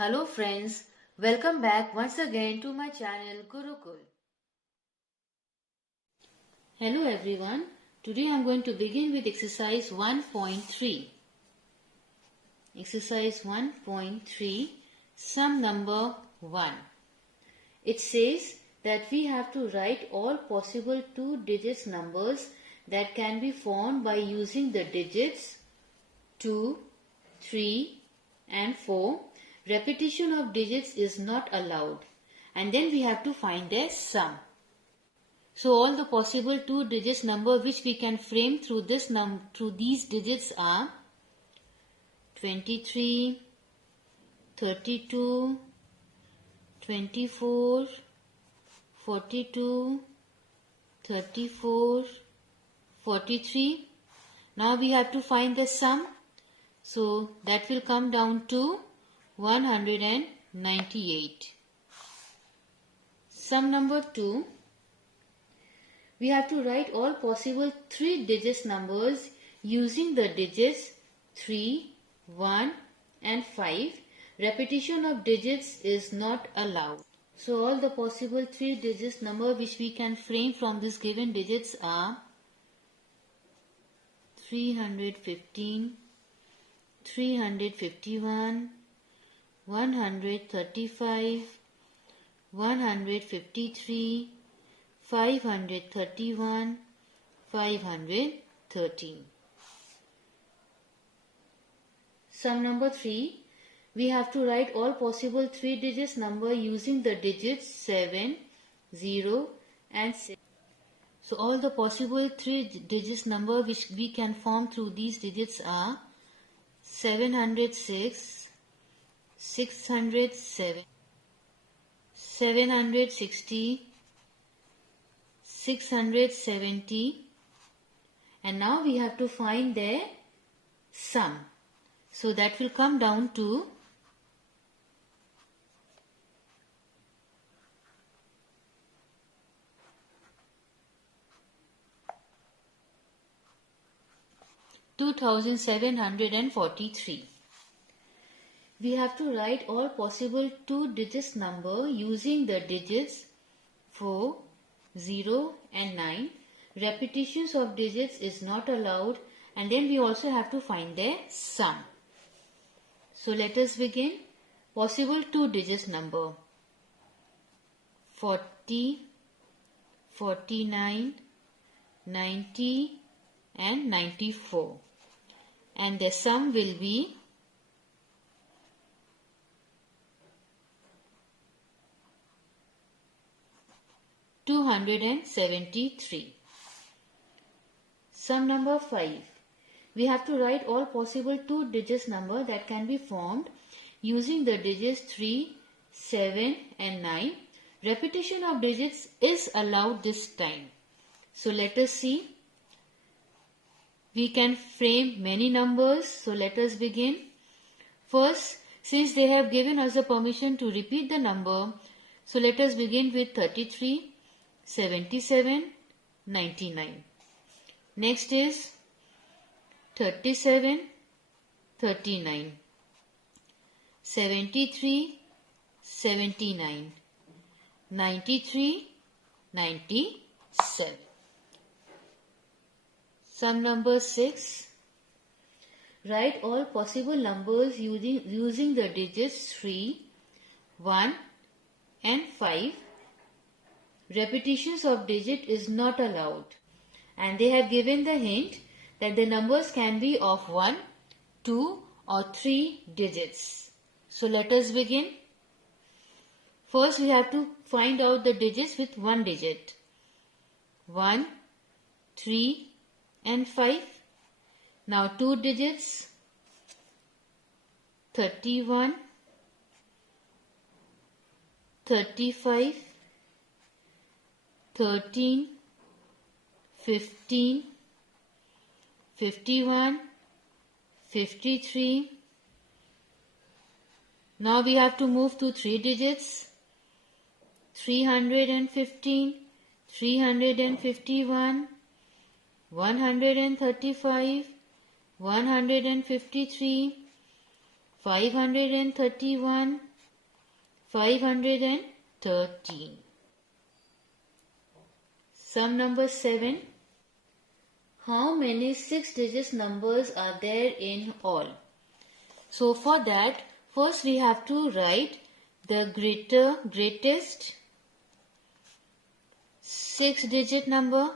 Hello friends, welcome back once again to my channel Gurukul. Hello everyone, today I am going to begin with exercise 1.3. Exercise 1.3, sum number 1. It says that we have to write all possible 2 digits numbers that can be formed by using the digits 2, 3 and 4. Repetition of digits is not allowed, and then we have to find their sum. So all the possible 2 digits number which we can frame through these digits are 23, 32, 24, 42, 34, 43. Now we have to find the sum. So that will come down to 198. Sum number 2. We have to write all possible 3 digits numbers using the digits 3, 1 and 5. Repetition of digits is not allowed. So all the possible 3 digits number which we can frame from these given digits are 315, 351, 135, 153, 531, 513. Sum number 3. We have to write all possible 3 digits number using the digits 7, 0 and 6. So all the possible 3 digits number which we can form through these digits are 706, 607, 760, 670, and now we have to find their sum. So that will come down to 2743. We have to write all possible 2 digits number using the digits 4, 0 and 9. Repetitions of digits is not allowed, and then we also have to find their sum. So let us begin. Possible 2 digits number 40, 49, 90 and 94. And the sum will be 273. Sum number 5. We have to write all possible 2 digits number that can be formed using the digits 3, 7 and 9. Repetition of digits is allowed this time. So let us see. We can frame many numbers. So let us begin. First, since they have given us a permission to repeat the number, so let us begin with 33, 77, 99. Next is 37, 39, 73, 79, 93, 97. Sum number 6. Write all possible numbers using the digits 3, 1 and 5. Repetitions of digit is not allowed, and they have given the hint that the numbers can be of 1, 2 or 3 digits. So let us begin. First we have to find out the digits with 1 digit. 1, 3 and 5. Now 2 digits 31, 35, 13, 15, 51, 53. Now we have to move to 3 digits 315, 351, 135, 153, 531, 513. Sum number 7. How many 6-digit numbers are there in all? So for that, first we have to write the greatest 6-digit number.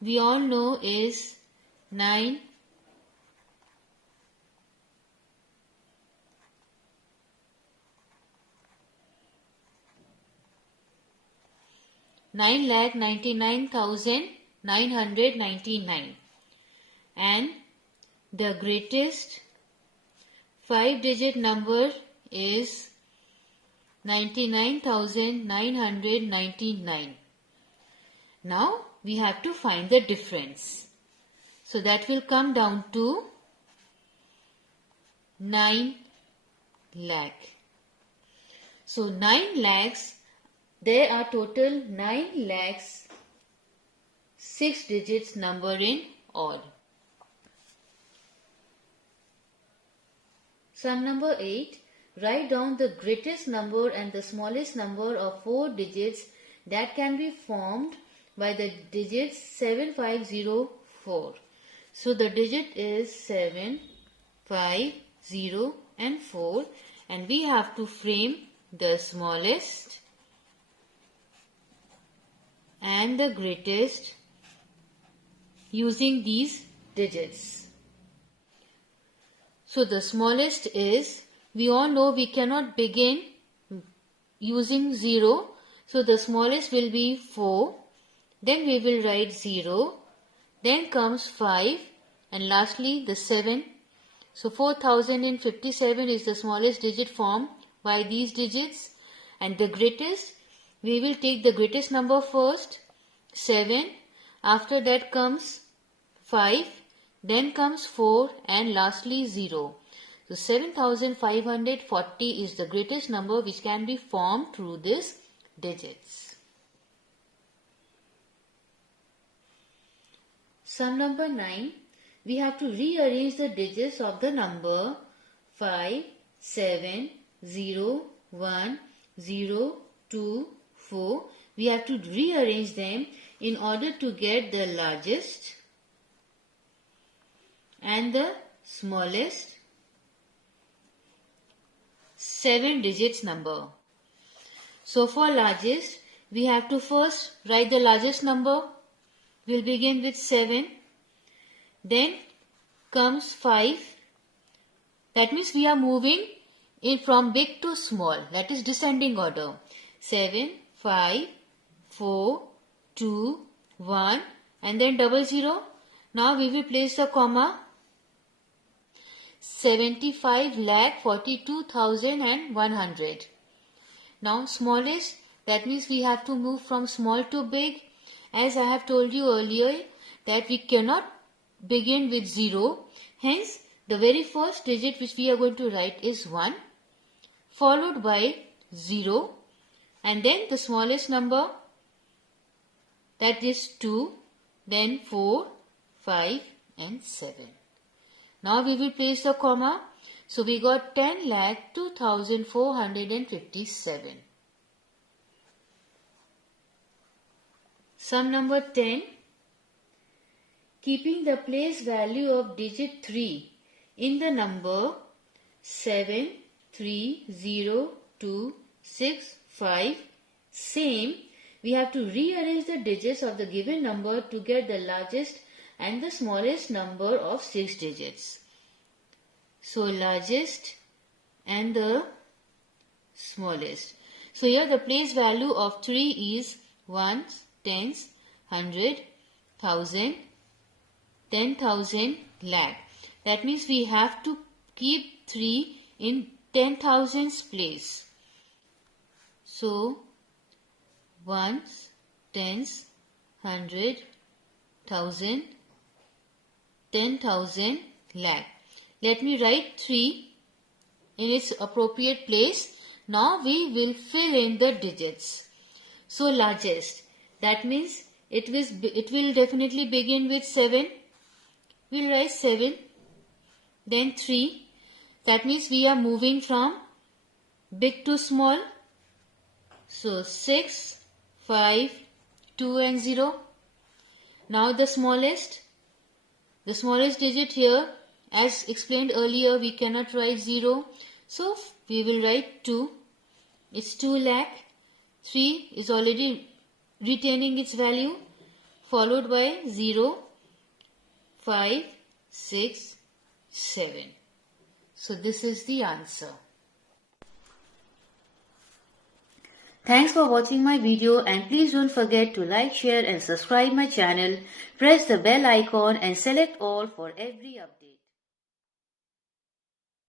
We all know is 9. 9,99,999, and the greatest 5-digit number is 99,999. Now we have to find the difference. So that will come down to 9 lakh. So 9 lakhs, there are total 9 lakhs 6 digits number in all. Sum number 8. Write down the greatest number and the smallest number of 4 digits that can be formed by the digits 7504. So the digit is 7, 5, 0 and 4, and we have to frame the smallest and the greatest using these digits. So the smallest is, we all know we cannot begin using 0. So the smallest will be 4. Then we will write 0. Then comes 5 and lastly the 7. So 4057 is the smallest digit formed by these digits, and the greatest, we will take the greatest number first, 7. After that comes 5. Then comes 4 and lastly 0. So 7540 is the greatest number which can be formed through these digits. Sum number 9. We have to rearrange the digits of the number 5, 7, 0, 1, 0, 2, 4. We have to rearrange them in order to get the largest and the smallest 7 digits number. So for largest, we have to first write the largest number. We'll begin with 7. Then comes 5. That means we are moving in from big to small. That is descending order. 7, 5, 4, 2, 1 and then 00. Now we will place a comma. 75,42,100. Now smallest, that means we have to move from small to big. As I have told you earlier that we cannot begin with 0. Hence the very first digit which we are going to write is 1, followed by 0, and then the smallest number, that is 2, then 4, 5 and 7. Now we will place the comma. So we got 10,02,457. Sum number 10. Keeping the place value of digit 3 in the number 73026 same, we have to rearrange the digits of the given number to get the largest and the smallest number of 6 digits. So largest and the smallest. So here the place value of 3 is ones, tens, 100, 1000, 10,000, lakh. That means we have to keep 3 in 10,000's place. So ones, tens, 100, 1000, 10,000, lakh. Let me write 3 in its appropriate place. Now we will fill in the digits. So largest, that means it will definitely begin with 7. We'll write 7, then 3. That means we are moving from big to small. So 6, 5, 2 and 0. Now the smallest digit here, as explained earlier, we cannot write 0. So we will write 2. It's 2 lakh. 3 is already retaining its value, followed by 0, 5, 6, 7. So this is the answer. Thanks for watching my video, and please don't forget to like, share and subscribe my channel. Press the bell icon and select all for every update.